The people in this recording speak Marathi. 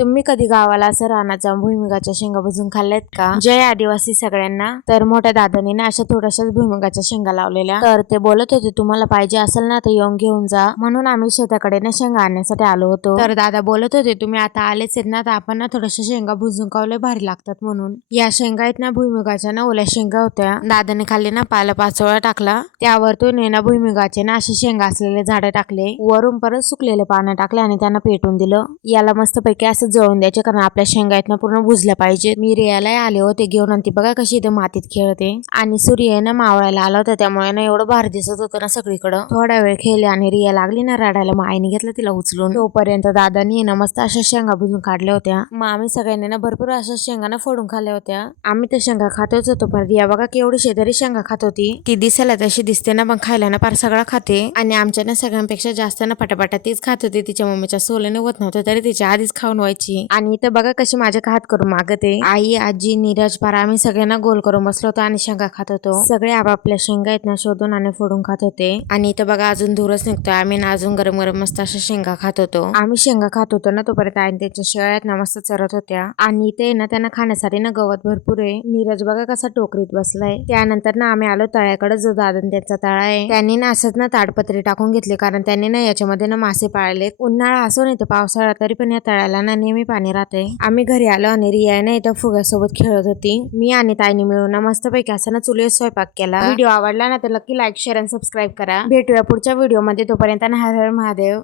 तुम्ही कधी गावाला असं रानात जाऊन भुईमुगाच्या शेंगा भुजून खाल्ल्यात का? जय आदिवासी सगळ्यांना. तर मोठ्या दादानी ना अशा थोड्याशाच भुईमुगाच्या शेंगा लावलेल्या, तर ते बोलत होते तुम्हाला पाहिजे असेल ना तर येऊन घेऊन जा, म्हणून आम्ही शेताकडे ना शेंगा आणण्यासाठी आलो होतो. तर दादा बोलत होते तुम्ही आता आलेच आहेत ना तर आपण ना थोड्याशा शेंगा भुजून खावले भारी लागतात म्हणून. या शेंगा आहेत ना भुईमुगाच्या ना ओल्या शेंगा होत्या. दादाने खाल्ले ना पाला पाचोळा टाकला, त्यावर तो ना भुईमुगाचे ना असे शेंगा असलेले झाड टाकले, वरून परत सुकलेले पानं टाकले आणि त्यांना पेटून दिलं. याला मस्तपैकी असं जळून द्यायचे कारण आपल्या शेंगा आहेत ना पूर्ण भुजल्या पाहिजे. मी रियाला आले होते घेऊन आणि ती बघा कशी इथे मातीत खेळते आणि सूर्य ना मावळायला आला होता त्यामुळे ना एवढं भारी दिसत होतं ना सगळीकडं. थोडा वेळ खेळले आणि रिया लागली ना रडायला, मग आईने घेतलं तिला उचलून. तोपर्यंत दादानी ना मस्त अशा शेंगा भुजून काढल्या होत्या. मग आम्ही सगळ्यांनी ना भरपूर अशा शेंगा फोडून खाल्ल्या होत्या. आम्ही तर शेंगा खातोच होतो, पण रिया बघा केवढी शेजारी शेंगा खात होती. ती दिसायला तशी दिसते ना पण खायला ना फार सगळा खाते आणि आमच्या ना सगळ्यांपेक्षा जास्त ना पटापटा तीच खात होती. तिच्या मम्मीच्या सोल्याने होत नव्हतं तरी तिच्या आधीच खाऊन व्हायची. आणि इथं बघा कशी माझ्या हात करून मागते. आई आजी नीरज पार आम्ही सगळ्यांना गोल करून बसलो होतो आणि शेंगा खात होतो. सगळे आपापल्या शेंगा आहेत ना शोधून आणि फोडून खात होते. आणि इथं बघा अजून धूरच निघतोय. आम्ही ना अजून गरम गरम मस्त अशा शेंगा खात होतो. आम्ही शेंगा खात होतो ना तोपर्यंत आई त्याच्या शेळ्यात ना मस्त चरत होत्या आणि इथे ना त्यांना खाण्यासाठी ना गवत भरपूर आहे. नीरज बघा कसा टोकरीत बसलाय. त्यानंतर ना आम्ही आलो तळ्याकडे, जो दादा त्यांचा तळा आहे. त्यांनी ना असंच ना ताडपत्री टाकून घेतली कारण त्यांनी ना याच्यामध्ये ना मासे पाळले. उन्हाळा असो नाही तर पावसाळा तरी पण या तळ्याला ना नेहमी पाणी राहते. आम्ही घरी आलो आणि रिया ना इथं फुग्यासोबत खेळत होती. मी आणि ताईने मिळून ना मस्तपैकी असं ना चुलीवर स्वयंपाक केला. व्हिडिओ आवडला ना तर नक्की लाईक शेअर आणि सबस्क्राईब करा. भेटूया पुढच्या व्हिडिओ मध्ये, तोपर्यंत हर हर महादेव.